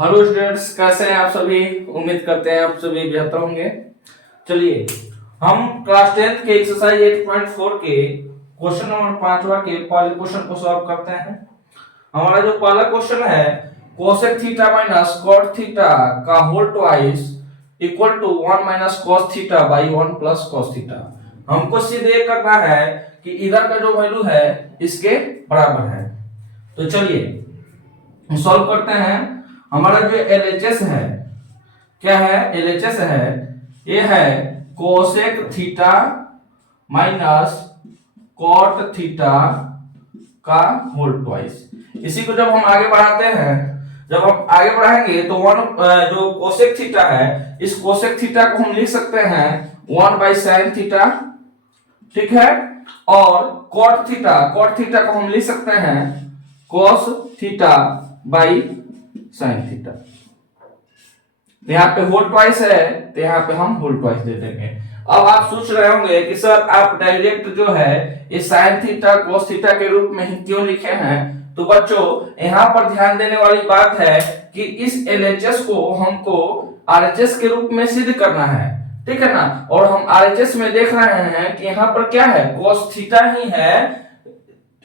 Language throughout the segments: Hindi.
हेलो स्टूडेंट्स, कैसे हैं आप सभी। उम्मीद करते हैं आप सभी बेहतर होंगे। चलिए हम क्लास 10th के एक्सरसाइज 8.4 के क्वेश्चन नंबर 5वां के पहले क्वेश्चन को सॉल्व करते हैं। हमारा जो पहला क्वेश्चन है, cosec theta minus cot theta का whole twice equal to 1 minus cos theta by 1 plus cos theta. हमको सीधे करना है कि इधर का जो वैल्यू है इसके बराबर है। तो चलिए सॉल्व करते हैं। हमारा जो LHS है, क्या है, LHS है, ये है cosec theta minus cot theta का होल ट्वाइस। इसी को जब हम आगे बढ़ाते हैं, जब हम आगे बढ़ाएंगे तो जो कोसेक थीटा है, इस कोसेक थीटा को हम लिख सकते हैं 1 बाई साइन थीटा, ठीक है। और कॉट थीटा को हम लिख सकते हैं cos theta by sine theta. यहाँ पे होल ट्वाइस है तो यहाँ पे हम होल ट्वाइस दे देंगे। अब आप सोच रहे होंगे कि सर आप डायरेक्ट जो है इस साइन थीटा कोस थीटा के रूप में ही क्यों लिखे हैं। तो बच्चों यहाँ पर ध्यान देने वाली बात है कि इस LHS को हमको RHS के रूप में सिद्ध करना है, ठीक है ना। और हम RHS में देख रहे हैं कि यहाँ पर क्या है, कोस थीटा ही है।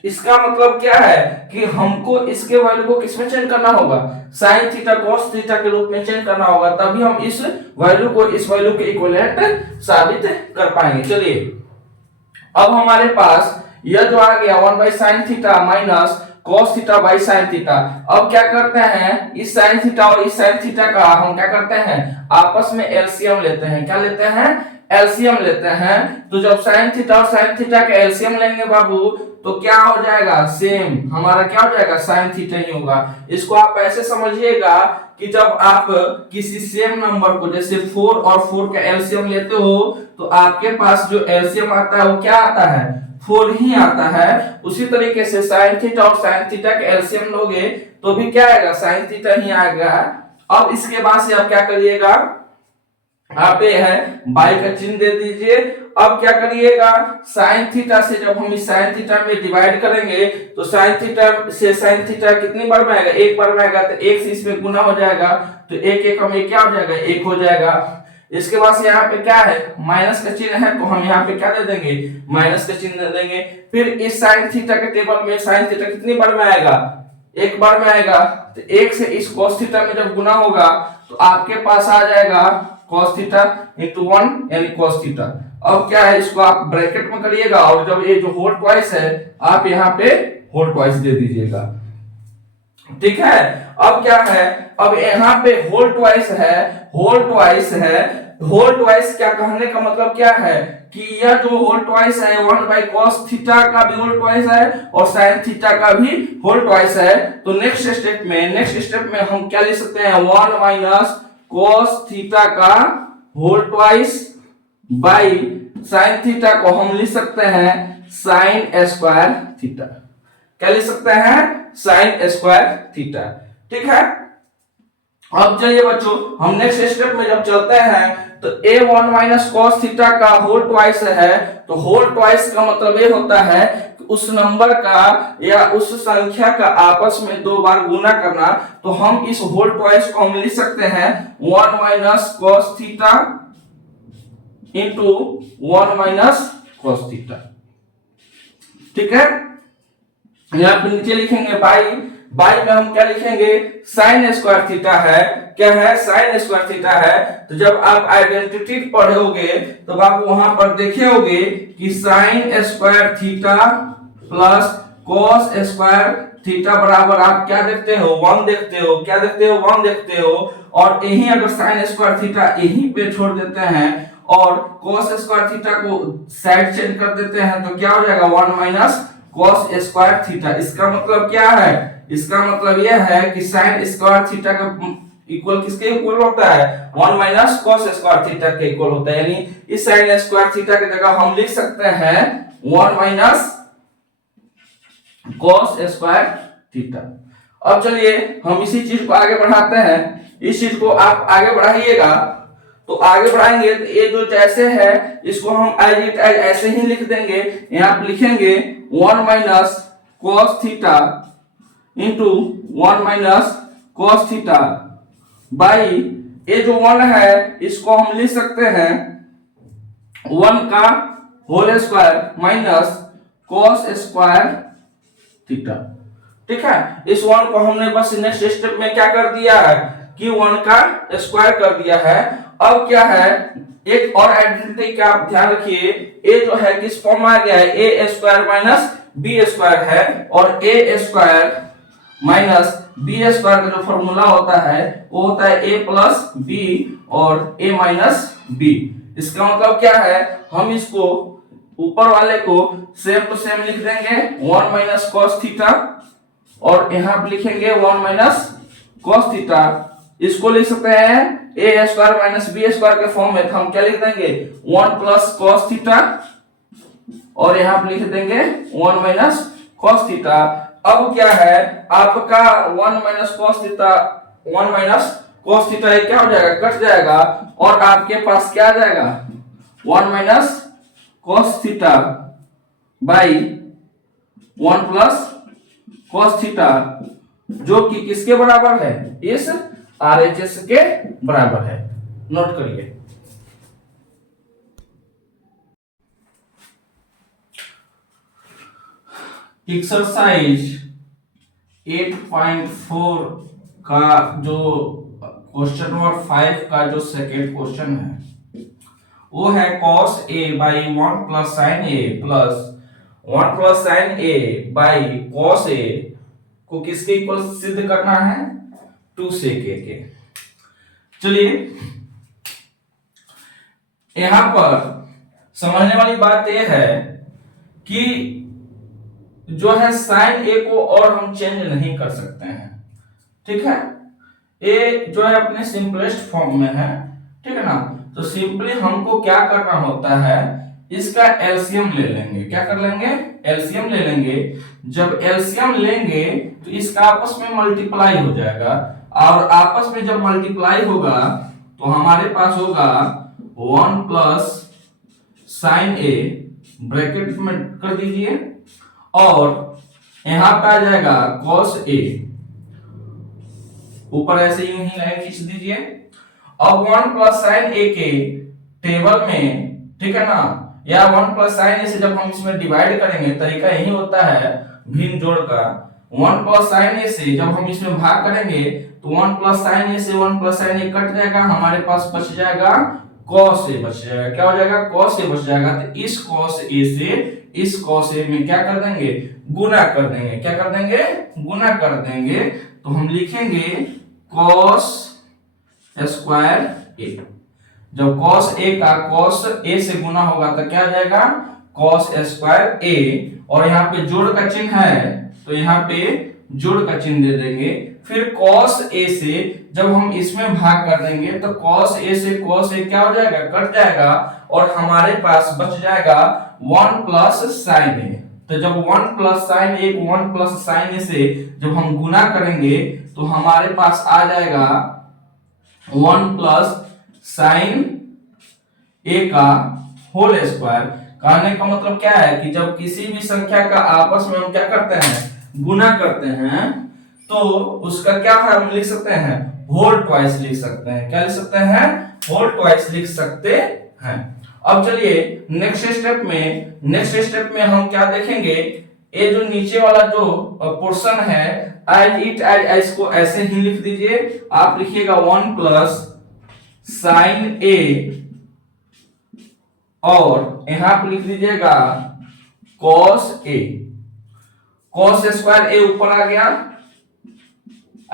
इसका मतलब क्या है कि हमको इसके वैल्यू को किसमें चेंज करना होगा, साइन थीटा कोस थीटा के रूप में चेंज करना होगा, तभी हम इस वैल्यू को इस वैल्यू के इक्विवेलेंट साबित कर पाएंगे। चलिए अब हमारे पास यह जो आ गया 1 by sine theta minus cos theta by sine theta. अब क्या करते हैं, इस साइन थीटा और इस साइन थीटा का हम क्या करते हैं, आपस में एलसीएम लेते हैं। क्या लेते हैं, एलसीएम लेते हैं। तो जब साइन थीटा और साइन थीटा का एलसीएम लेंगे बाबू, तो क्या हो जाएगा, सेम हमारा क्या हो जाएगा, साइन थीटा ही होगा। इसको आप ऐसे समझिएगा कि जब आप किसी सेम नंबर को, जैसे 4 और 4 का एलसीएम लेते हो, तो आपके पास जो एलसीएम आता है वो क्या आता है, 4 ही आता है। उसी तरीके से साइन थीटा और साइन थीटा के एलसीएम लोगे तो भी क्या आएगा, साइन थीटा ही आएगा। अब इसके बाद से आप क्या करिएगा, आप ये है बाई का चिन्ह दे दीजिए। अब क्या करिएगा, साइन थीटा से जब हम इस साइन थीटा में डिवाइड करेंगे तो साइन थीटा से साइन थीटा कितनी बार में आएगा, एक बार में आएगा। तो एक से इसमें गुना हो जाएगा, तो एक एक में क्या हो जाएगा, एक हो जाएगा। इसके बाद से यहाँ पे क्या है, माइनस का चिन्ह है, तो हम यहाँ पे क्या दे देंगे, माइनस का चिन्ह दे देंगे। फिर इस साइन थीटा के टेबल में साइन थीटा कितनी बार में आएगा, एक बार में आएगा। तो एक से इस cos थीटा में जब गुना होगा तो आपके पास आ जाएगा cos थीटा इंटू 1 यानी cos थीटा। अब क्या है, इसको आप ब्रैकेट में करिएगा और जब ये जो होल ट्वाइस है आप यहाँ पे होल ट्वाइस दे दीजिएगा, ठीक है। अब क्या है, अब यहाँ पे होल ट्वाइस है, होल ट्वाइस है। होल ट्वाइस क्या कहने का मतलब क्या है कि यह जो होल ट्वाइस है 1 बाई cos थीटा का भी होल ट्वाइस है और sin थीटा का भी होल ट्वाइस है। तो नेक्स्ट स्टेप में हम क्या लिख सकते हैं, 1 माइनस cos थीटा का whole twice by sin theta को हम लिख सकते हैं sin स्क्वायर थीटा। क्या लिख सकते हैं, sin स्क्वायर थीटा, ठीक है। अब चलिए बच्चों हम नेक्स्ट स्टेप में जब चलते हैं तो a1 माइनस cos थीटा का होल ट्वाइस है। तो होल ट्वाइस का मतलब ये होता है कि उस नंबर का या उस संख्या का आपस में 2 बार गुना करना। तो हम इस होल ट्वाइस को हम लिख सकते हैं 1 minus cos theta into 1 minus cos theta, ठीक है। यहाँ पे नीचे लिखेंगे बाई में हम क्या लिखेंगे, साइन स्क्वायर थीटा है। क्या है, साइन स्क्वायर थीटा है। तो जब आप आइडेंटिटी पढ़ोगे तो आप वहां पर देखे होगे कि sine square theta plus cos square theta बराबर आप क्या देखते हो, 1 देखते हो। क्या देखते हो, 1 देखते हो। और यही अगर साइन स्क्वायर थीटा यहीं पे छोड़ देते हैं और कॉस स्क्वायर थीटा को साइड चेंज कर देते हैं तो क्या हो जाएगा, 1 माइनस कॉस स्क्वायर थीटा। इसका मतलब क्या है, इसका मतलब यह है कि साइन स्क्वायर थीटा का इक्वल किसके इक्वल होता है, 1 माइनस कॉस स्क्वायर थीटा के इक्वल होता है। यानी इस साइन स्क्वायर थीटा की जगह हम लिख सकते हैं 1 माइनस कॉस स्क्वायर थीटा। अब चलिए हम इसी चीज को आगे बढ़ाते हैं। इस चीज को आप आगे बढ़ाइएगा तो आगे बढ़ाएंगे तो ये जो जैसे है इसको हम एज इट एज ऐसे ही लिख देंगे। यहाँ पे लिखेंगे 1 minus cos theta into 1 minus cos theta by ये जो 1 है इसको हम लिख सकते हैं 1 का whole square minus cos square theta. ठीक है, इस 1 को हमने बस नेक्स्ट स्टेप में क्या कर दिया है कि 1 का स्क्वायर कर दिया है। अब क्या है, एक और आइडेंटिटी का आप ध्यान रखिए, ए जो है किस फॉर्म में आ गया है, ए स्क्वायर माइनस बी स्क्वायर है, और ए स्क्वायर माइनस बी स्क्वायर का जो फॉर्मूला होता है वो होता है ए प्लस बी और ए माइनस बी। इसका मतलब क्या है, हम इसको ऊपर वाले को सेम टू सेम लिख देंगे 1 माइनस कॉस थीटा, और यहां पर लिखेंगे 1 माइनस कॉस थीटा। इसको लिख सकते हैं ए स्क्वायर माइनस बी स्क्वायर के फॉर्म में, तो हम क्या लिख देंगे 1 प्लस कॉस थीटा, और यहां पर लिख देंगे 1 माइनस कॉस थीटा। अब क्या है आपका 1 minus cos theta, 1 minus cos theta ये क्या हो जाएगा, कट जाएगा, और आपके पास क्या आ जाएगा 1 minus cos theta by 1 plus cos theta, जो कि किसके बराबर है, इस RHS के बराबर है। नोट करिए। एक्सरसाइज 8.4 का जो क्वेश्चन नंबर 5 का जो सेकेंड क्वेश्चन है वो है cos a by 1 plus sign a plus 1 plus sign a by cos a को किसके इक्वल सिद्ध करना है, 2 sec a के। चलिए यहां पर समझने वाली बात यह है कि जो है साइन ए को और हम चेंज नहीं कर सकते हैं। ठीक है, ए जो है अपने सिंपलेस्ट फॉर्म में है, ठीक है ना, तो सिंपली हमको क्या करना होता है, इसका एलसीएम ले लेंगे। क्या कर लेंगे, एलसीएम ले लेंगे। जब एलसीएम लेंगे तो इसका आपस में मल्टीप्लाई हो जाएगा, और आपस में जब मल्टीप्लाई होगा तो हमारे पास होगा 1 प्लस साइन ए, ब्रैकेट में कर दीजिए, और यहां पे आ जाएगा cos a, ऊपर ऐसे यूं ही लाइन खींच दीजिए। अब 1 प्लस साइन a के टेबल में, ठीक है ना, या 1 प्लस साइन a से जब हम इसमें डिवाइड करेंगे, तरीका यही होता है भिन्न जोड़ का। 1 प्लस साइन a से जब हम इसमें भाग करेंगे तो 1 प्लस साइन a से 1 प्लस साइन a कट जाएगा, हमारे पास बच जाएगा cos a बच जाएगा। क्या हो जाएगा, cos a बच जाएगा। तो इस cos a से इस cos a में क्या कर देंगे, गुना कर देंगे। क्या कर देंगे, गुना कर देंगे। तो हम लिखेंगे cos स्क्वायर a। जब cos a का cos a से गुना होगा तो क्या आ जाएगा, cos स्क्वायर a, और यहाँ पे जोड़ का चिन्ह है तो यहाँ पे जोड़ का चिन्ह दे देंगे। फिर cos a से जब हम इसमें भाग कर देंगे तो cos a से cos a क्या हो जाएगा, कट जाएगा, और हमारे पास बच जाएगा 1 प्लस साइन a। तो जब 1 plus sign a 1 plus sign a से जब हम गुना करेंगे तो हमारे पास आ जाएगा 1 प्लस साइन a का होल स्क्वायर। कहने का मतलब क्या है कि जब किसी भी संख्या का आपस में हम क्या करते हैं, गुना करते हैं, तो उसका क्या है, हम लिख सकते हैं होल ट्वाइस लिख सकते हैं। क्या लिख सकते हैं, होल ट्वाइस लिख सकते हैं। अब चलिए नेक्स्ट स्टेप में हम क्या देखेंगे, ये जो नीचे वाला जो पोर्शन है एज को ऐसे ही लिख दीजिए। आप लिखिएगा 1 प्लस साइन ए, और यहां पर लिख दीजिएगा cos a। cos square a ऊपर आ गया,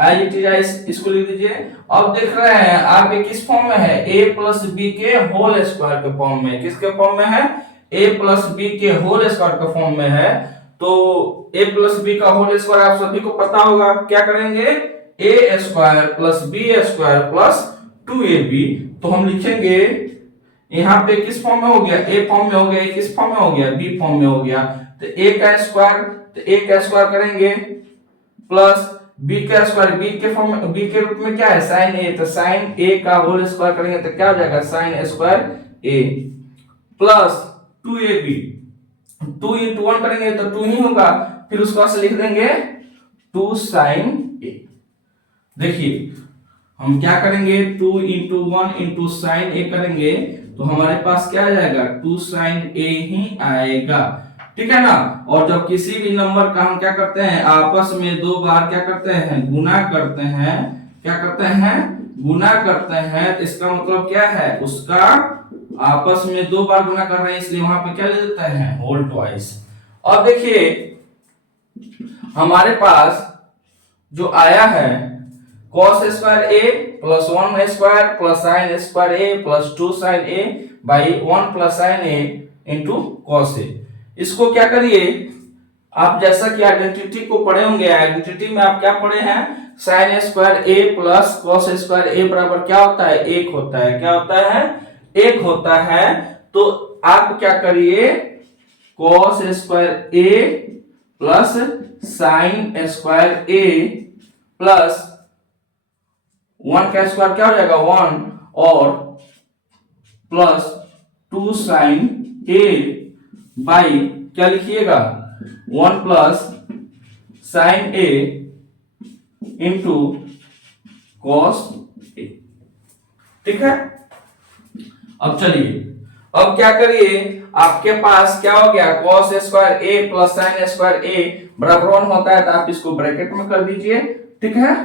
एज इट इज इसको लिख दीजिए। अब देख रहे हैं आप ये किस फॉर्म में है, a प्लस बी के होल स्क्वायर के फॉर्म में। किसके फॉर्म में है, a प्लस बी के होल स्क्वायर के फॉर्म में है। तो a प्लस बी का होल स्क्वायर आप सभी को पता होगा, क्या करेंगे, a square plus b square plus 2ab। तो हम लिखेंगे यहाँ पे किस फॉर्म में हो गया, a फॉर्म में हो गया, किस फॉर्म में हो गया, b फॉर्म में हो गया। तो a का स्क्वायर, तो a का स्क्वायर करेंगे प्लस b का स्क्वायर, b के फॉर्म में, b के रूप में क्या है साइन a, तो साइन a का होल स्क्वायर करेंगे तो क्या हो जाएगा sine square a plus 2ab। 2 into 1 करेंगे तो 2 ही होगा, फिर उसको ऐसे लिख देंगे 2 साइन a। देखिए हम क्या करेंगे 2 इंटू 1 इंटू साइन ए करेंगे तो हमारे पास क्या आ जाएगा 2 साइन ए ही आएगा, ठीक है ना। और जब किसी भी नंबर का हम क्या करते हैं आपस में दो बार क्या करते हैं गुना करते हैं, क्या करते हैं गुना करते हैं, तो इसका मतलब क्या है उसका आपस में दो बार गुना कर रहे हैं इसलिए वहां पे क्या ले देते हैं होल ट्वाइस। अब देखिए हमारे पास जो आया है cos square a plus 1 square plus sine square a plus 2 sine a by 1 plus sine a into cos a. इसको क्या करिए आप जैसा कि आइडेंटिटी को पढ़े होंगे, आइडेंटिटी में आप क्या पढ़े हैं sign square a plus cos square ए बराबर क्या होता है एक होता है, क्या होता है एक होता है। तो आप क्या करिए cos square a plus sine square a plus 1 का स्क्वायर क्या हो जाएगा 1 और प्लस 2 साइन ए बाई क्या लिखिएगा 1 plus sine a into cos ए, ठीक है। अब चलिए अब क्या करिए आपके पास क्या हो गया cos square a plus sine square ए बराबर 1 होता है तो आप इसको ब्रैकेट में कर दीजिए, ठीक है।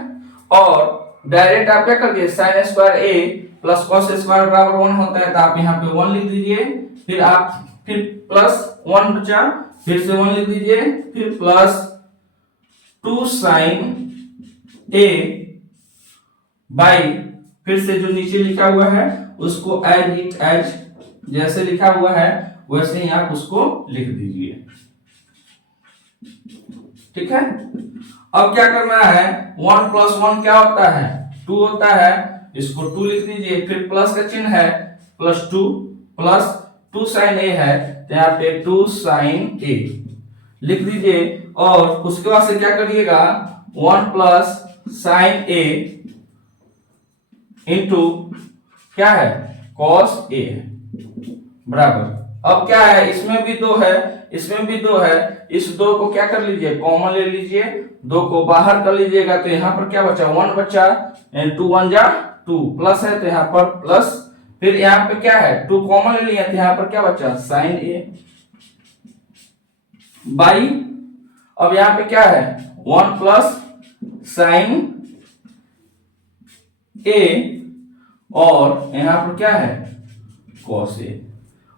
और डायरेक्ट आप क्या कर दिए sign square a plus cos square बराबर 1 होता है तो आप यहाँ पे 1 लिख दीजिए, फिर प्लस 1 बचा, फिर से 1 लिख दीजिए, फिर प्लस 2 साइन ए बाई फिर से जो नीचे लिखा हुआ है उसको एज इट एज जैसे लिखा हुआ है वैसे ही आप उसको लिख दीजिए, ठीक है। अब क्या करना है 1 प्लस 1 क्या होता है 2 होता है, इसको 2 लिख दीजिए, फिर प्लस का चिन्ह है प्लस 2 साइन ए है तो यहाँ पे 2 साइन ए लिख दीजिए। और उसके बाद से क्या करिएगा 1 प्लस साइन ए इंटू क्या है कॉस ए बराबर। अब क्या है इसमें भी 2 है इसमें भी 2 है, इस 2 को क्या कर लीजिए कॉमन ले लीजिए, 2 को बाहर कर लीजिएगा तो यहाँ पर क्या बचा 1 बचा, 2 1 जा 2 प्लस है तो यहाँ पर प्लस, फिर यहाँ पे क्या है 2 कॉमन ले लिया तो यहाँ पर क्या बचा साइन ए बाई अब यहाँ पे क्या है 1 प्लस साइन ए और यहाँ पर क्या है कॉस ए।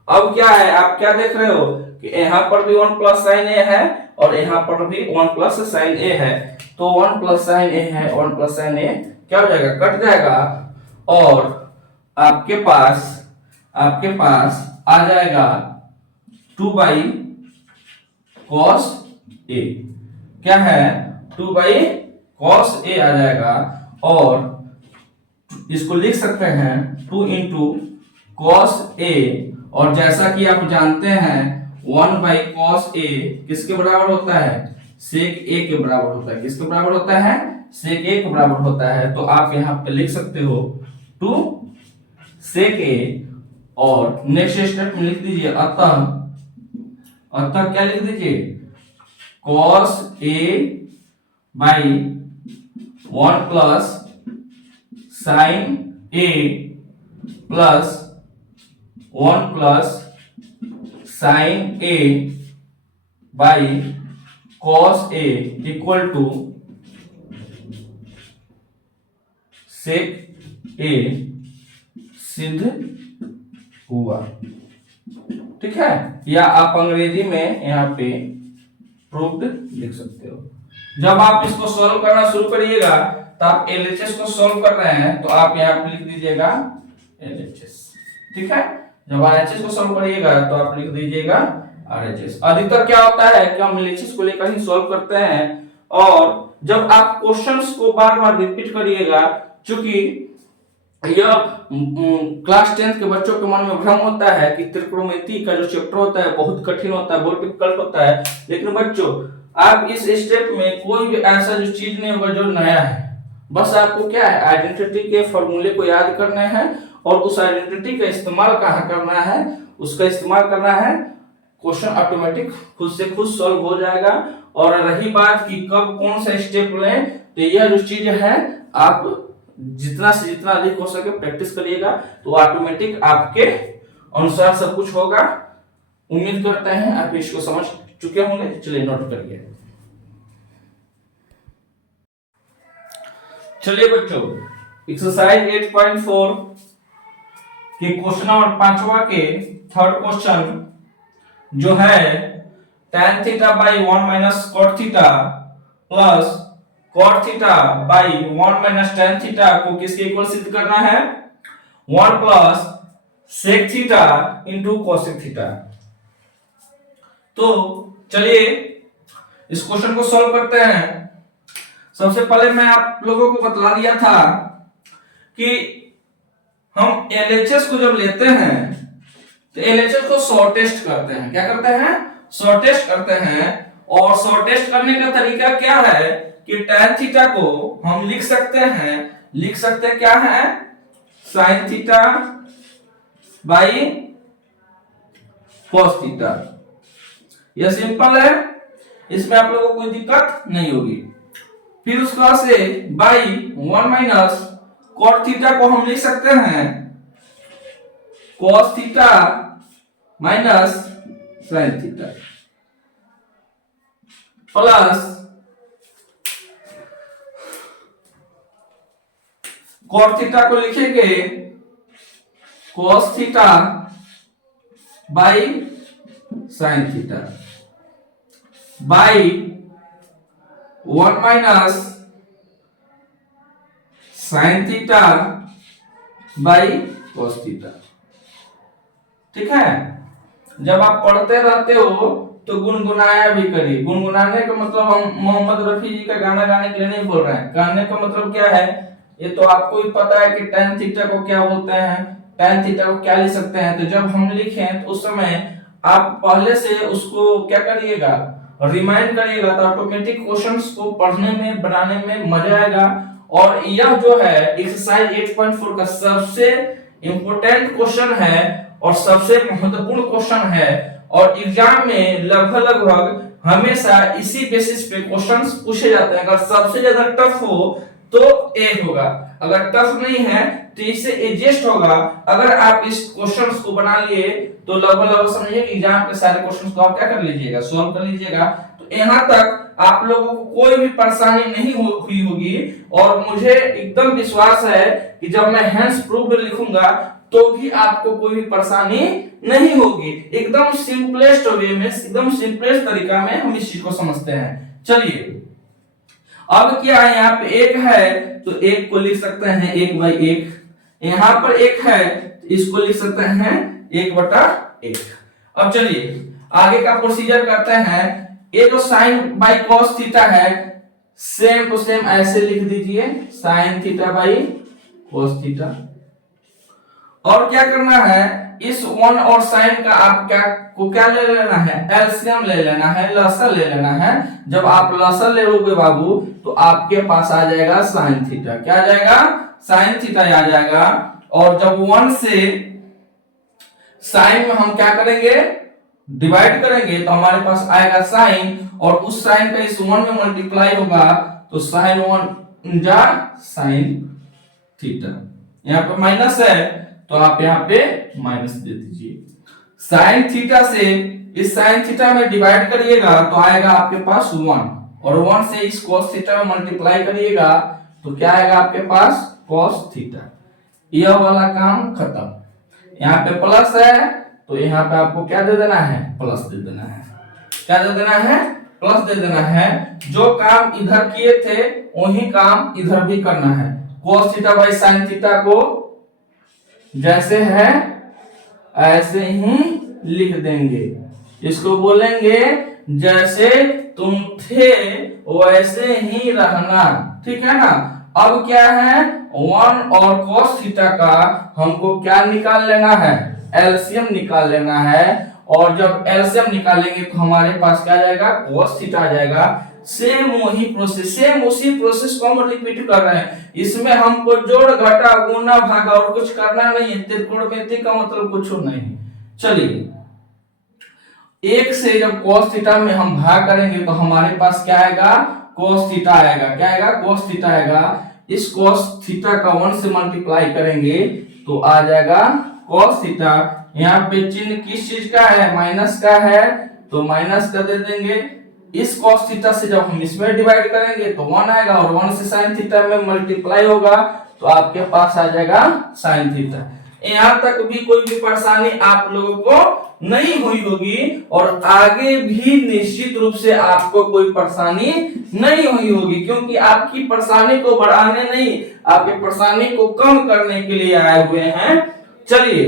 अब क्या है आप क्या देख रहे हो कि यहाँ पर भी 1 प्लस साइन ए है और यहाँ पर भी 1 प्लस साइन ए है, तो 1 प्लस साइन ए है 1 प्लस साइन ए क्या हो जाएगा कट जाएगा और आपके पास आ जाएगा 2 बाई कॉस ए, क्या है 2 बाई कॉस ए आ जाएगा। और इसको लिख सकते हैं 2 इंटू कॉस ए, और जैसा कि आप जानते हैं 1 बाई कॉस ए किसके बराबर होता है सेक ए के बराबर होता है, किसके बराबर होता है सेक ए के बराबर होता है। तो आप यहाँ पे लिख सकते हो 2 सेक ए और नेक्स्ट स्टेप में लिख दीजिए अतः क्या लिख दीजिए cos a by 1 plus sine a plus 1 plus sine a by cos a equal to sec a सिद्ध हुआ, ठीक है। या आप अंग्रेजी में यहाँ पे प्रूव्ड लिख सकते हो। जब आप इसको सॉल्व करना शुरू करिएगा तो आप LHS को सॉल्व कर रहे हैं तो आप यहाँ पे लिख दीजिएगा LHS, ठीक है। जब RHS को सॉल्व करिएगा तो आप लिख दीजिएगा RHS। अधिकतर क्या होता है कि हम LHS को लेकर ही सॉल्व करते हैं, और जब आप क्वेश्चंस को बार बार रिपीट करिएगा, चूंकि यह क्लास 10 के बच्चों के मन में भ्रम होता है कि त्रिकोणमिति का जो चैप्टर होता है बहुत कठिन होता है, बहुत डिफिकल्ट होता है, लेकिन बच्चों आप इस स्टेप में कोई भी ऐसा जो चीज नहीं होगा जो नया है। बस आपको क्या है आइडेंटिटी के फॉर्मूले को याद करना है और उस आइडेंटिटी का इस्तेमाल कहाँ करना है, उसका इस्तेमाल करना है, क्वेश्चन ऑटोमेटिक खुद से खुद सॉल्व हो जाएगा। और रही बात कि कब कौन सा स्टेप लें, तो यह जो चीज है आप जितना से जितना अधिक हो सके प्रैक्टिस करिएगा, तो ऑटोमेटिक आपके अनुसार सब कुछ होगा। उम्मीद करते हैं आप इसको समझ चुके होंगे। चलिए नोट करिए। चलिए बच्चों, एक्सरसाइज 8.4 के क्वेश्चन नंबर 5वां के थर्ड क्वेश्चन जो है tan theta by 1 minus cot theta plus cot theta by 1 minus tan theta को किसके इक्वल सिद्ध करना है? 1 plus sec theta into cosec theta. तो चलिए इस क्वेश्चन को सॉल्व करते हैं। सबसे पहले मैं आप लोगों को बतला दिया था कि हम LHS को जब लेते हैं तो LHS को शॉर्टेस्ट करते हैं। क्या करते हैं? शॉर्टेस्ट करते हैं। और शॉर्टेस्ट करने का तरीका क्या है कि tan थीटा को हम लिख सकते क्या है? sin theta by cos theta. यह सिंपल है, इसमें आप लोगों को कोई दिक्कत नहीं होगी। फिर उसके बाद से बाई 1 माइनस cot थीटा को हम लिख सकते हैं cos theta minus sin theta plus cot theta को लिखेंगे cos theta by sin theta by 1 minus sin theta by cos theta. ठीक है, जब आप पढ़ते रहते हो तो गुनगुनाया भी करिए। गुनगुनाने का मतलब हम मोहम्मद रफी जी का गाना गाने के लिए नहीं बोल रहे हैं। गाने का मतलब क्या है ये तो आपको भी पता है कि tan थीटा को क्या बोलते हैं, tan थीटा को क्या लिख सकते हैं। तो जब हम लिखें तो उस समय आप पहले से उसको क्या करिएगा, रिमाइंड करिएगा, तो ऑटोमेटिक क्वेश्चंस को पढ़ने में बनाने में मजा आएगा। और यह जो है एक्सरसाइज 8.4 का सबसे इंपॉर्टेंट क्वेश्चन है और सबसे महत्वपूर्ण क्वेश्चन है। और एग्जाम में लगभग हमेशा इसी बेसिस पे क्वेश्चंस पूछे जाते हैं। अगर सबसे ज्यादा टफ हो तो ए होगा, अगर टफ नहीं है तो इससे एडजस्ट होगा। अगर आप इस क्वेश्चंस को बना लिए तो लगभग समझिए कि एग्जाम के सारे क्वेश्चंस को आप क्या कर लीजिएगा, सॉल्व कर लीजिएगा। तो यहाँ तक आप लोगों को कोई भी परेशानी नहीं हुई होगी। और मुझे एकदम विश्वास है कि जब मैं हैंड्स प्रूव्ड लिखूंगा तो भी आपको कोई भी परेशानी नहीं होगी। एकदम सिंपलेस्ट वे में, एकदम सिंपलेस्ट तरीका में हम इस चीज को समझते हैं। चलिए अब क्या है, यहाँ पे एक है तो एक को लिख सकते हैं 1 बाई 1। यहाँ पर एक है तो इसको लिख सकते हैं 1 बटा 1। अब चलिए आगे का प्रोसीजर करते हैं। ये जो साइन बाई कॉस थीटा है सेम टू सेम ऐसे लिख दीजिए, sine theta by cos theta. और क्या करना है, इस 1 और साइन का आप क्या ले लेना है, एलसीएम ले लेना है, लसर ले लेना है। जब आप लसर ले लोगे बाबू तो आपके पास आ जाएगा साइन थीटा। क्या आ जाएगा? साइन थीटा आ जाएगा। और जब 1 से साइन में हम क्या करेंगे, डिवाइड करेंगे तो हमारे पास आएगा साइन। और उस साइन का इस 1 में मल्टीप्लाई होगा तो साइन 1 जा साइन थीटा। यहाँ पे माइनस है तो आप यहाँ पे माइनस दे दीजिए। साइन थीटा से इस साइन थीटा में डिवाइड करिएगा तो आएगा आपके पास 1। और 1 से इस cos थीटा में मल्टीप्लाई करिएगा तो क्या आएगा आपके पास cos थीटा। यह वाला काम खत्म। यहाँ पे प्लस है तो यहाँ पे आपको क्या दे देना है, प्लस दे देना है। क्या दे देना है? प्लस दे देना है। जो काम इधर किए थे वही काम इधर भी करना है। cos theta by sine theta को जैसे है ऐसे ही लिख देंगे। इसको बोलेंगे जैसे तुम थे वैसे ही रहना। ठीक है ना। अब क्या है, 1 और cos थीटा का हमको क्या निकाल लेना है, एलसीएम निकाल लेना है। और जब एलसीएम निकालेंगे तो हमारे पास क्या जाएगा, cos थीटा आ जाएगा। सेम वही प्रोसेस, सेम उसी प्रोसेस को हम रिपीट कर रहे हैं। इसमें हमको जोड़ घटा गुना भागा और कुछ करना नहीं है। त्रिकोणमिति का मतलब कुछ नहीं। चलिए 1 से जब cos थीटा में हम भाग करेंगे तो हमारे पास क्या आएगा, cos थीटा आएगा। क्या आएगा? cos थीटा आएगा। इस cos थीटा का 1 से मल्टीप्लाई करेंगे तो आ जाएगा cos थीटा। यहाँ पे चिन्ह किस चीज का है, माइनस का है, तो माइनस का दे देंगे। इस cos थीटा से जब हम इसमें डिवाइड करेंगे तो 1 आएगा और 1 से sin थीटा में मल्टीप्लाई होगा तो आपके पास आ जाएगा sin थीटा। यहाँ तक भी कोई भी परेशानी आप लोगों को नहीं हुई होगी और आगे भी निश्चित रूप से आपको कोई परेशानी नहीं हुई होगी, क्योंकि आपकी परेशानी को बढ़ाने नहीं, आपकी परेशानी को कम करने के लिए आए हुए हैं। चलिए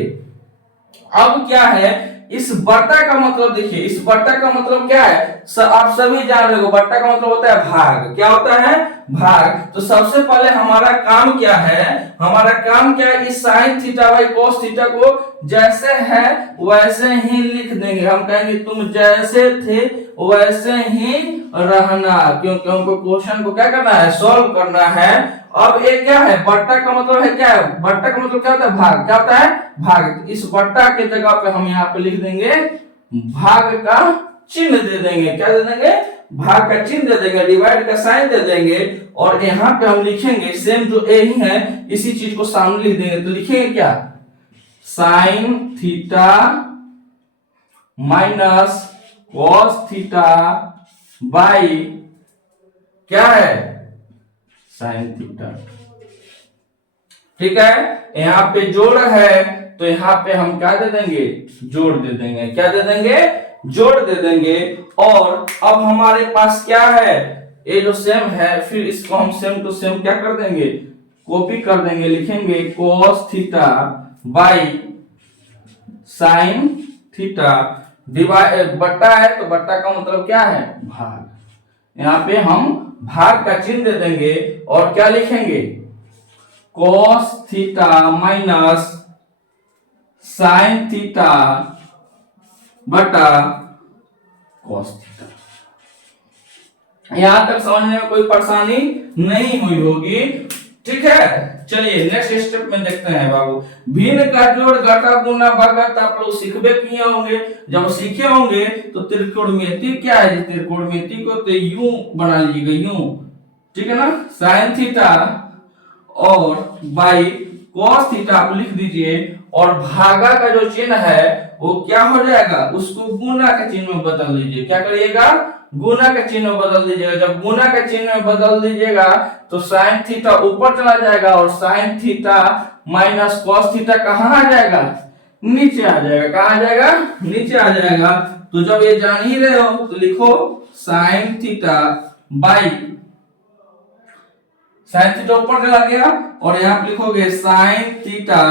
अब क्या है, इस बट्टा का मतलब देखिए, इस बट्टा का मतलब क्या है, आप सभी जान रहे हो, बट्टा का मतलब होता है भाग। क्या होता है, भाग। तो सबसे पहले हमारा काम क्या है, हमारा काम क्या है, इस sine theta by cos theta को जैसे है वैसे ही लिख देंगे। हम कहेंगे तुम जैसे थे वैसे ही रहना, क्योंकि हमको क्वेश्चन को क्या करना है, सॉल्व करना है। अब ये क्या है, बट्टा का मतलब है क्या है, बट्टा का मतलब क्या होता है, भाग। क्या होता है, भाग। इस बट्टा के जगह पे हम यहाँ पे लिख देंगे भाग का चिन्ह दे देंगे। क्या दे देंगे, भाग का चिन्ह दे देंगे, डिवाइड का साइन दे देंगे और यहाँ पे हम लिखेंगे सेम जो ए ही है इसी चीज को सामने लिख देंगे। तो लिखेंगे क्या, sine theta minus cos theta by क्या है, साइन थीटा। ठीक है, यहाँ पे जोड़ है तो यहाँ पे हम क्या दे देंगे, जोड़ दे देंगे। क्या दे देंगे, जोड़ दे देंगे। और अब हमारे पास क्या है, ये जो सेम है, फिर इसको हम सेम टू सेम क्या कर देंगे, कॉपी कर देंगे। लिखेंगे cos theta by sine theta divide, बट्टा है तो बट्टा का मतलब क्या है, भाग। यहाँ पे हम भाग का चिन्ह दे देंगे और क्या लिखेंगे, cos theta minus sine theta बटा cos थीटा। यहां तक समझने में कोई परेशानी नहीं हुई होगी। ठीक है, चलिए नेक्स्ट स्टेप में देखते हैं बाबू। भिन्न का जोड़, घटा, गुना, भागात आप लोग सीखबे किए होंगे। जब सीखे होंगे तो त्रिकोणमिति क्या है, त्रिकोणमिति को तो यूं बना लीजिएगा, यूं। ठीक है ना, साइन थीटा और बाई cos थीटा आप लिख दीजिए और भागा का जो चिन्ह है वो क्या हो जाएगा, उसको गुना के चिन्ह में बदल दीजिए। क्या करिएगा, गुना के चिन्ह में बदल दीजिएगा। जब गुना के चिन्ह में बदल दीजिएगा तो साइन थीटा ऊपर चला जाएगा और sine theta minus cos theta कहाँ आ जाएगा, नीचे आ जाएगा। कहाँ आ जाएगा, नीचे आ जाएगा। तो जब ये जान ही रहे हो तो लिखो sine theta by, sine theta ऊपर चला गया और यहाँ लिखोगे sine theta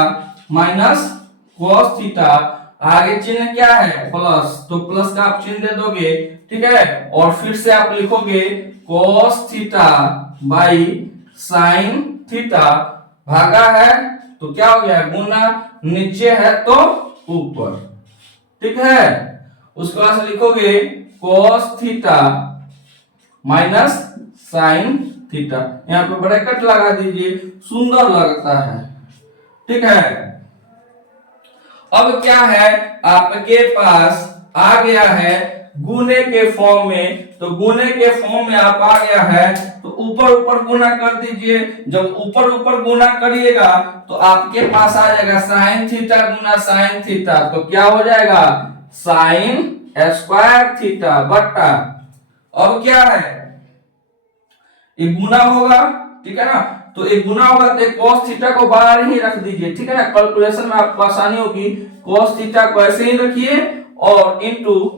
minus cos theta. आगे चिन्ह क्या है, प्लस, तो प्लस का आप चिन्ह दे दोगे। ठीक है, और फिर से आप लिखोगे cos theta by sine theta, भागा है तो क्या हो गया, गुना, नीचे है तो ऊपर। ठीक है, उसके बाद लिखोगे cos theta minus sine theta, यहाँ पे ब्रैकेट लगा दीजिए, सुंदर लगता है। ठीक है, अब क्या है, आपके पास आ गया है गुने के फॉर्म में। तो गुने के फॉर्म में आप आ गया है तो ऊपर ऊपर गुना कर दीजिए। जब ऊपर ऊपर गुना करिएगा तो आपके पास आ जाएगा साइन थीटा गुना साइन थीटा, तो क्या हो जाएगा, साइन स्क्वायर थीटा बट्टा, अब क्या है, ये गुना होगा। ठीक है ना, तो एक गुना होगा तो cos थीटा को बाहर ही रख दीजिए। ठीक है ना, कैलकुलेशन में आपको आसानी होगी। cos थीटा को ऐसे ही रखिए और into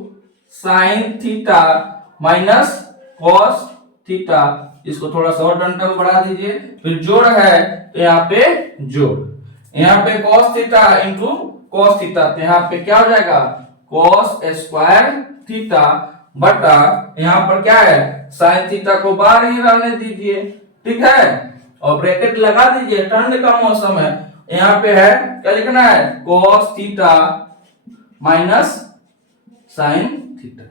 sine theta minus cos theta, इसको थोड़ा सा और डंडा को बढ़ा दीजिए। फिर जोड़ है तो यहाँ पे जोड़, यहाँ पे cos theta into cos theta, तो यहाँ पे क्या हो जाएगा, cos स्क्वायर थीटा बटा, यहाँ पर क्या है, साइन थीटा को बाहर ही रहने दीजिए। ठीक है, और ब्रैकेट लगा दीजिए, ठंड का मौसम है। यहाँ पे है क्या लिखना है, cos theta minus sine theta.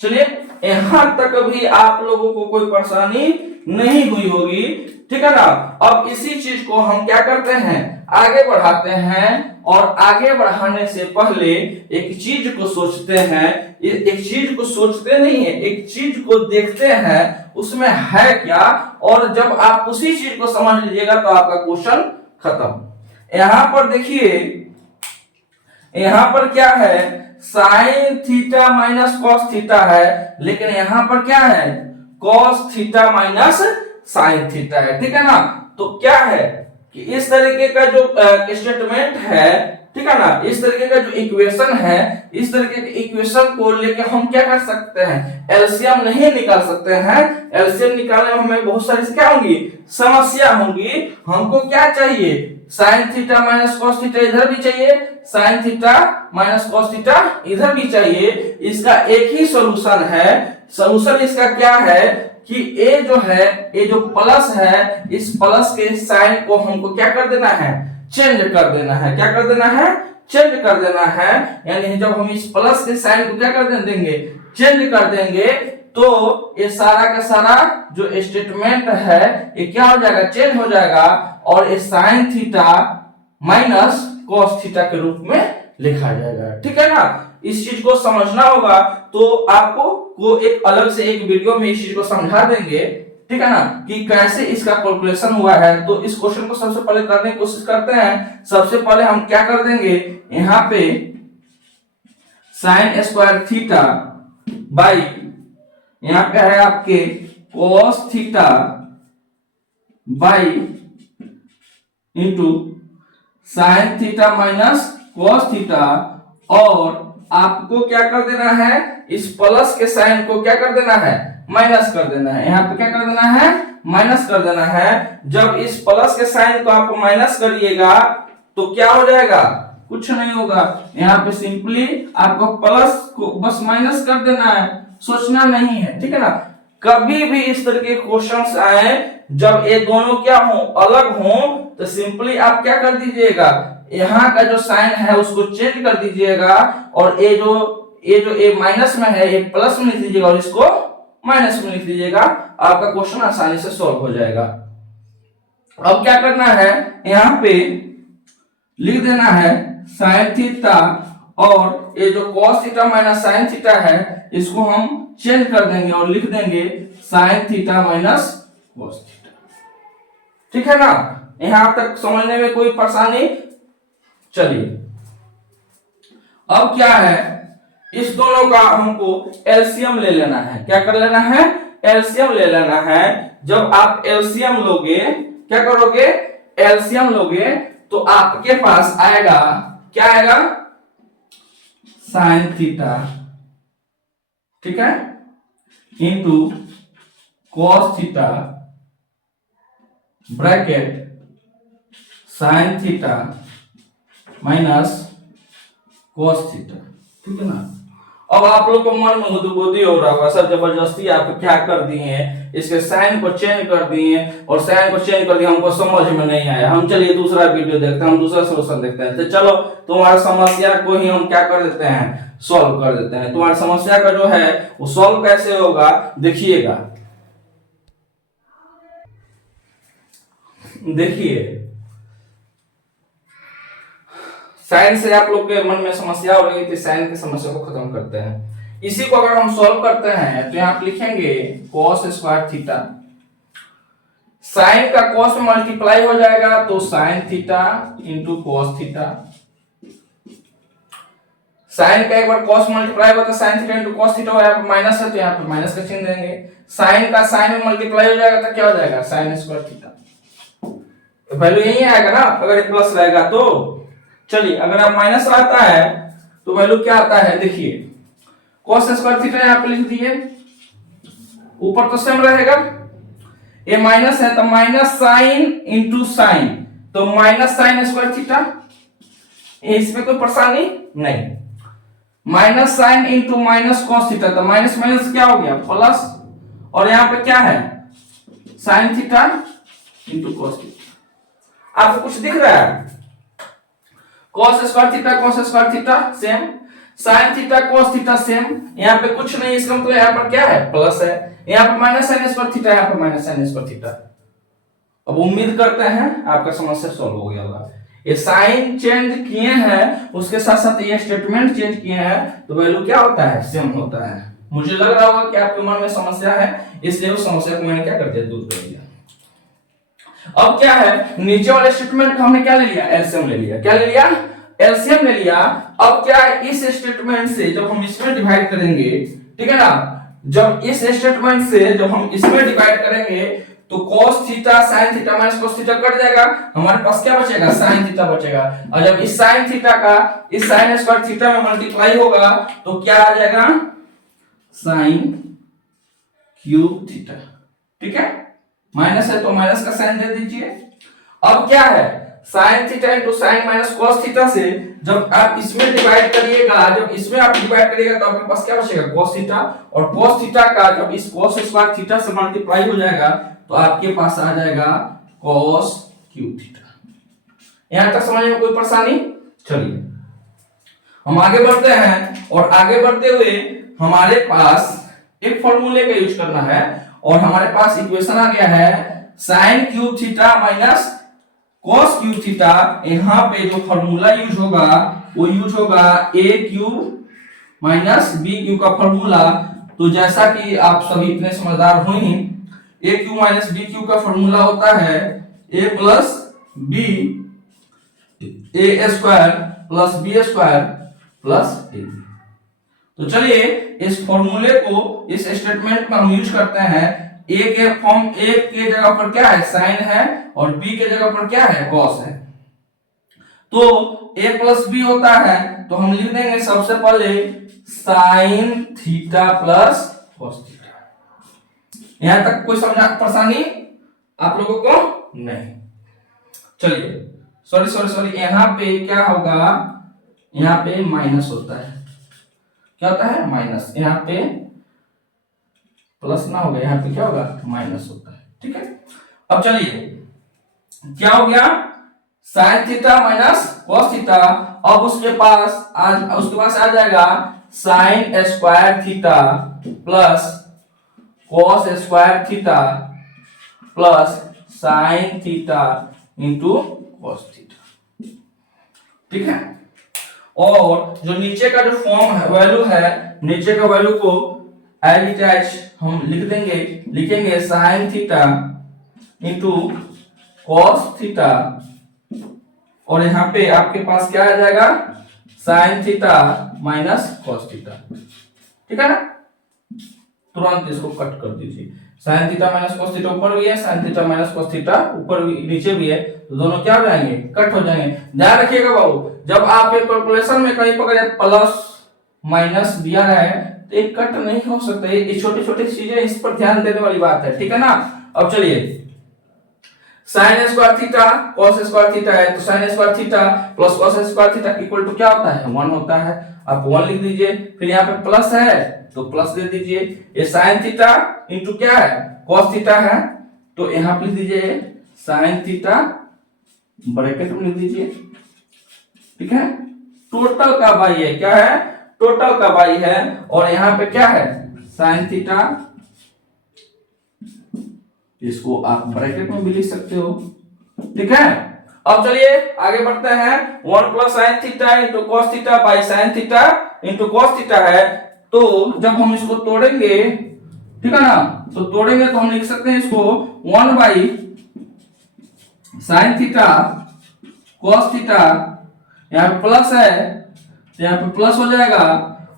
चलिए यहां तक भी आप लोगों को कोई परेशानी नहीं हुई होगी, ठीक है ना। अब इसी चीज को हम क्या करते हैं, आगे बढ़ाते हैं, और आगे बढ़ाने से पहले एक चीज को सोचते हैं, एक चीज को सोचते नहीं है, एक चीज को देखते हैं उसमें है क्या, और जब आप उसी चीज को समझ लीजिएगा तो आपका क्वेश्चन खत्म। यहां पर देखिए, यहां पर क्या है, sine theta minus cos theta है, लेकिन यहां पर क्या है, cos theta minus sine theta है, ठीक है ना। तो क्या है कि इस तरीके का जो स्टेटमेंट है, ठीक है ना, इस तरीके का जो इक्वेशन है, इस तरीके के इक्वेशन को लेके हम क्या कर सकते हैं, एलसीएम नहीं निकाल सकते हैं। एलसीएम निकालने में हमें बहुत सारी क्या होंगी, समस्या होंगी। हमको क्या चाहिए, sine theta minus cos theta इधर भी चाहिए, sine theta minus cos theta इधर भी चाहिए। इसका एक ही सॉल्यूशन है। सॉल्यूशन इसका क्या है कि ए जो है, ये जो प्लस है, इस प्लस के साइन को हमको क्या कर देना है, चेंज कर देना है। क्या कर देना है, चेंज कर देना है। यानी जब हम इस प्लस के साइन को क्या कर देंगे, चेंज कर देंगे, तो ये सारा का सारा जो स्टेटमेंट है ये क्या हो जाएगा, चेंज हो जाएगा, और ये sine theta minus cos theta के रूप में लिखा जाएगा, ठीक है ना। इस चीज को समझना होगा, तो आपको को एक अलग से एक वीडियो में इस चीज को समझा देंगे, ठीक है ना, कि कैसे इसका कैलकुलेशन हुआ है। तो इस क्वेश्चन को सबसे पहले करने की कोशिश करते हैं। सबसे पहले हम क्या कर देंगे, यहाँ पे साइन स्क्वायर थीटा बाई, यहाँ पे है आपके cos theta by into sine theta minus cos theta, और आपको क्या कर देना है, इस प्लस के साइन को क्या कर देना है, माइनस कर देना है। यहाँ पे क्या कर देना है, माइनस कर देना है। जब इस प्लस के साइन को आप माइनस करिएगा तो क्या हो जाएगा, कुछ नहीं होगा। यहाँ पे सिंपली आपको प्लस को बस माइनस कर देना है, सोचना नहीं है, ठीक है ना। कभी भी इस तरह के क्वेश्चंस आए जब ये दोनों क्या हो, अलग हो, तो सिंपली आप क्या कर दीजिएगा, यहाँ का जो साइन है उसको चेंज कर दीजिएगा, और ये जो ए माइनस में है ये प्लस में लिख दीजिएगा, और इसको माइनस में लिख दीजिएगा। आपका क्वेश्चन आसानी से सॉल्व हो जाएगा। अब क्या करना है, यहाँ पे लिख देना है साइन थीटा, और ये जो cos theta minus sine theta है इसको हम चेंज कर देंगे और लिख देंगे sine theta minus cos theta, ठीक है ना। यहां तक समझने में कोई परेशानी, चलिए अब क्या है, इस दोनों का हमको एलसीएम ले लेना है। क्या कर लेना है, एलसीएम ले लेना है। जब आप एलसीएम लोगे, क्या करोगे, एलसीएम लोगे तो आपके पास आएगा, क्या आएगा, साइन थीटा, ठीक है, into cos theta bracket sine theta minus cos theta, ठीक है ना। अब आप लोग को मन में गुदगुदी हो रहा होगा, सर जबरदस्ती आप क्या कर दिए हैं, इसके साइन को चेंज कर दिए, और साइन को चेंज कर दिए, हमको समझ में नहीं आया। हम चलिए दूसरा वीडियो देखते हैं, हम दूसरा सॉल्यूशन देखते हैं। तो चलो तुम्हारी समस्या को ही हम क्या कर देते हैं, सॉल्व कर देते हैं। तुम्हारी समस्या का जो है वो सॉल्व कैसे होगा, देखिएगा। देखिए, साइन से आप लोग के मन में समस्या हो रही थी, साइन की समस्या को खत्म करते हैं। इसी को अगर हम सॉल्व करते हैं तो यहाँ लिखेंगे cos स्क्वायर थीटा, साइन का cos में मल्टीप्लाई हो जाएगा तो sine theta into cos theta. Sine का एक बार cos मल्टीप्लाई होता है sine theta into cos theta, यहाँ पे माइनस है तो यहाँ पे माइनस का चिन्ह देंगे। साइन का साइन में मल्टीप्लाई हो जाएगा तो क्या हो जाएगा, साइन स्क्वायर थीटा। वैल्यू यही आएगा ना, अगर प्लस रहेगा तो। चलिए अगर आप माइनस रहता है तो वैल्यू क्या आता है, देखिए cos स्क्वायर थीटा यहाँ पे लिख दिए, ऊपर तो सेम रहेगा, ये माइनस है तो माइनस साइन इंटू साइन, तो माइनस साइन स्क्वायर थीटा, इसमें कोई परेशानी नहीं। Minus sine into minus cos theta, तो माइनस माइनस क्या हो गया, प्लस, और यहाँ पे क्या है, sine theta into cos theta. आपको कुछ दिख रहा है, cos square theta same, sin theta cos theta same, यहाँ पे कुछ नहीं, इसका मतलब यहाँ पर क्या है, प्लस है। यहाँ पे माइनस साइन स्क्वायर थीटा, यहाँ पे माइनस साइन स्क्वायर थीटा। अब उम्मीद करते हैं आपका समस्या सॉल्व हो गया होगा। ये साइन चेंज किए हैं, उसके साथ साथ ये स्टेटमेंट चेंज किए हैं, तो वैल्यू क्या होता है, सेम होता है। मुझे लग रहा होगा कि आपके मन में समस्या है, इसलिए उस समस्या को मैंने क्या कर दिया, दूर कर दिया। अब क्या है, नीचे वाले स्टेटमेंट का हमने क्या ले लिया, एलसीएम ले लिया। क्या ले लिया, एलसीएम ले लिया। अब क्या है, इस स्टेटमेंट से जब हम इसमें डिवाइड करेंगे, ठीक है ना, जब इस स्टेटमेंट से जब हम इसमें डिवाइड करेंगे तो cos theta sin theta minus cos theta cut जाएगा, हमारे पास क्या बचेगा, sin थीटा बचेगा। और जब इस sin थीटा का इस sin स्क्वायर थीटा में मल्टीप्लाई होगा तो क्या आ जाएगा, sin क्यूब थीटा। ठीक है, माइनस है तो माइनस का साइन दे दीजिए। अब क्या है, sin theta into sin minus cos theta से जब आप इसमें डिवाइड करिएगा, जब इसमें आप डिवाइड करिएगा तो आपके पास क्या बचेगा, cos थीटा। और cos थीटा का जब इस cos स्क्वायर थीटा से मल्टीप्लाई हो जाएगा तो आपके पास आ जाएगा cos क्यूब थीटा। यहां तक समझ में कोई परेशानी? चलिए हम आगे बढ़ते हैं, और आगे बढ़ते हुए हमारे पास एक फॉर्मूले का यूज करना है, और हमारे पास इक्वेशन आ गया है sin cube theta minus cos cube theta. यहां पे जो फॉर्मूला यूज होगा वो यूज होगा a cube minus b cube का फॉर्मूला। तो जैसा कि आप सभी इतने समझदार हो ही, a cube minus b cube का फॉर्मूला होता है a plus b a square plus b square plus a। तो चलिए इस फॉर्मूले को इस स्टेटमेंट में हम यूज करते हैं। a के फॉर्म, a के जगह पर क्या है, साइन है, और b के जगह पर क्या है, cos है। तो a प्लस b होता है तो हम लिख देंगे सबसे पहले sine theta plus cos theta. यहां तक कोई समझा परेशानी आप लोगों को? नहीं। चलिए सॉरी यहां पे क्या होगा, यहां पे माइनस होता है। क्या होता है, माइनस। यहां पे प्लस ना होगा, यहां पे क्या होगा, माइनस होता है। ठीक है, अब चलिए क्या हो गया, sin theta minus cos theta. अब उसके पास आ जाएगा sin square theta plus cos square theta plus sin theta into cos theta. ठीक है, और जो नीचे का जो फॉर्म है, वैल्यू है, नीचे का वैल्यू को एज इट इज हम लिखेंगे sin theta into cos theta, और यहाँ पे आपके पास क्या आ जाएगा, sin theta minus cos theta. ठीक है ना, तुरंत इसको कट कर दीजिए। sin theta minus cos theta ऊपर भी है, sin theta minus cos theta ऊपर भी नीचे भी है, तो दोनों क्या हो जाएंगे, कट हो जाएंगे। ध्यान रखिएगा बाबू, जब आपके कैलकुलेशन में कहीं पर प्लस माइनस दिया है तो एक कट नहीं हो सकता। ये छोटी छोटी चीजें, इस पर ध्यान देने वाली बात है। ठीक है ना, अब चलिए sin square theta cos square theta है, तो sin square theta plus cos square theta equal to क्या होता है, 1 होता है। आप 1 लिख दीजिए, फिर यहाँ पे प्लस है तो प्लस दे दीजिए। ये sin थीटा इंटू क्या है, cos थीटा है, तो यहाँ पे लिख दीजिए sin थीटा ब्रैकेट में लिख दीजिए। ठीक है, टोटल का बाई है, क्या है, टोटल का बाई है, और यहाँ पे क्या है, sin थीटा, इसको आप ब्रैकेट में भी लिख सकते हो। ठीक है, अब चलिए आगे बढ़ते हैं। 1 plus sign theta into cos theta by sine theta into cos theta है, तो जब हम इसको तोड़ेंगे, ठीक है ना, तो तोड़ेंगे तो हम लिख सकते हैं इसको 1 by sine theta cos theta, यहाँ पे प्लस है तो यहाँ पे प्लस हो जाएगा,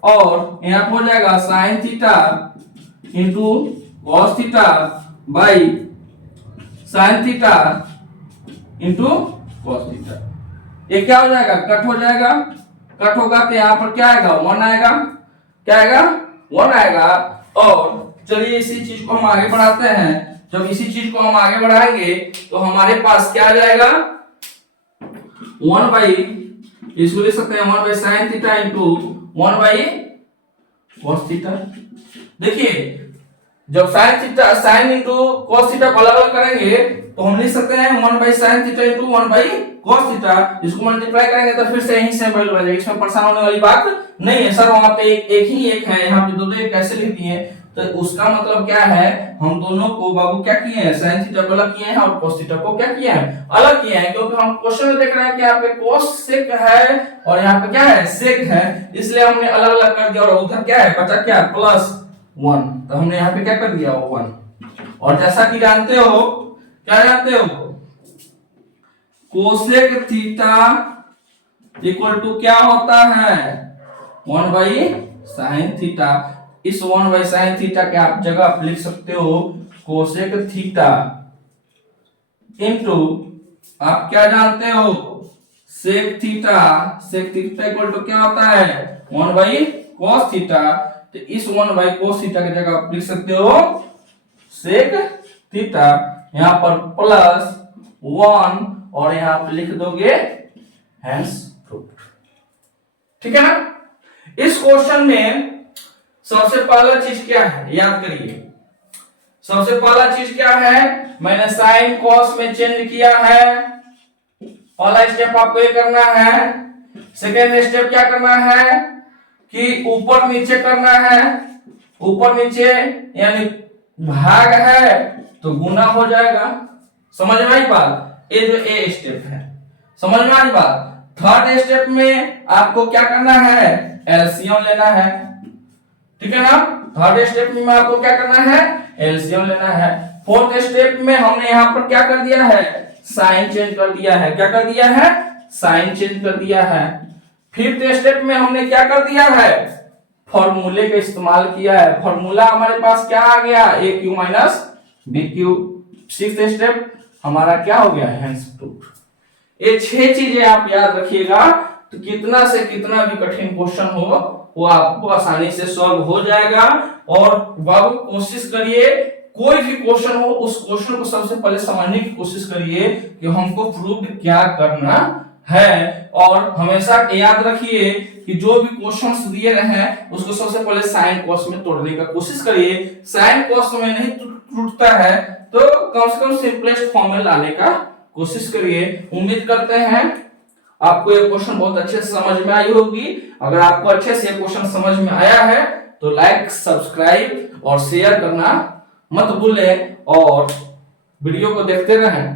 और यहाँ पे हो जाएगा sign theta into cos theta by sine theta into cos theta. ये क्या हो जाएगा, कट हो जाएगा। कट होगा तो यहाँ पर क्या आएगा, 1 आएगा। क्या आएगा, 1 आएगा। और चलिए इसी चीज को हम आगे बढ़ाते हैं। जब इसी चीज को हम आगे बढ़ाएंगे तो हमारे पास क्या आ जाएगा, 1 बाई, इसको लिख सकते हैं 1 by sine theta into 1 by cos theta. देखिए जब sine theta sine into cos theta को अलग अलग करेंगे तो हम लिख सकते हैं 1 by sine theta into 1 by cos theta. इसको मल्टीप्लाई करेंगे तो फिर से यहीं से वैल्यू आ जाएगी, इसमें परेशान होने वाली बात नहीं है। सर वहां पे एक ही एक है, यहाँ पे दो एक कैसे लिख दिए, तो उसका मतलब क्या है, हम दोनों को बाबू क्या किए हैं, sin थीटा को अलग किए हैं और cos थीटा को क्या किए हैं, अलग किए हैं, क्योंकि हम क्वेश्चन में देख रहे हैं कि यहाँ पे cos sec है और यहाँ पे क्या है sec है, इसलिए हमने अलग अलग कर दिया और उधर क्या है बचा क्या +1, तो हमने यहाँ पे क्या कर दिया 1। और जैसा कि जानते हो, क्या जानते हो, कोसेक थीटा इक्वल टू क्या होता है 1/sin थीटा। इस 1/sin थीटा के आप जगह आप लिख सकते हो कोसेक थीटा इनटू आप क्या जानते हो sec theta. Sec theta equal to क्या होता है 1/cos थीटा। तो इस 1/cos थीटा की जगह आप लिख सकते हो सेक थीटा, यहां पर +1 और यहां पे लिख दोगे हेंस प्रूव्ड। ठीक है ना। इस क्वेश्चन में सबसे पहला चीज क्या है याद करिए, सबसे पहला चीज क्या है, मैंने साइन कॉस में चेंज किया है, पहला स्टेप आपको ये करना है। सेकेंड स्टेप क्या करना है कि ऊपर नीचे करना है, ऊपर नीचे यानी भाग है तो गुना हो जाएगा, समझ में आई बात। ये जो ए स्टेप है, समझ में आई बात। थर्ड स्टेप में आपको क्या करना है एलसीएम लेना है, ठीक है ना। थर्ड स्टेप में आपको क्या करना है एलसीएम लेना है। फोर्थ स्टेप में हमने यहां पर क्या कर दिया है साइन चेंज कर दिया है, क्या कर दिया है साइन चेंज कर दिया है। फिफ्थ स्टेप में हमने क्या कर दिया है फॉर्मूले का इस्तेमाल किया है, फॉर्मूला हमारे पास क्या आ गया a q minus b q. Sixth step हमारा क्या हो गया हेंस प्रूव्ड। ये 6 चीजें आप याद रखिएगा, तो कितना से कितना भी कठिन क्वेश्चन हो वो आपको आसानी से सॉल्व हो जाएगा। और बाबू कोशिश करिए कोई भी क्वेश्चन हो उस क्वेश्चन को सबसे पहले समझने की कोशिश करिए कि हमको प्रूव्ड क्या करना है। और हमेशा याद रखिए कि जो भी क्वेश्चंस दिए रहे हैं उसको सबसे पहले साइन कॉस में तोड़ने का कोशिश करिए। साइन कॉस में नहीं टूटता है तो कम से कम सिंपलेस्ट फॉर्म में लाने का कोशिश करिए। उम्मीद करते हैं आपको ये क्वेश्चन बहुत अच्छे से समझ में आई होगी। अगर आपको अच्छे से ये क्वेश्चन समझ में आया है तो लाइक सब्सक्राइब और शेयर करना मत भूलें और वीडियो को देखते रहें।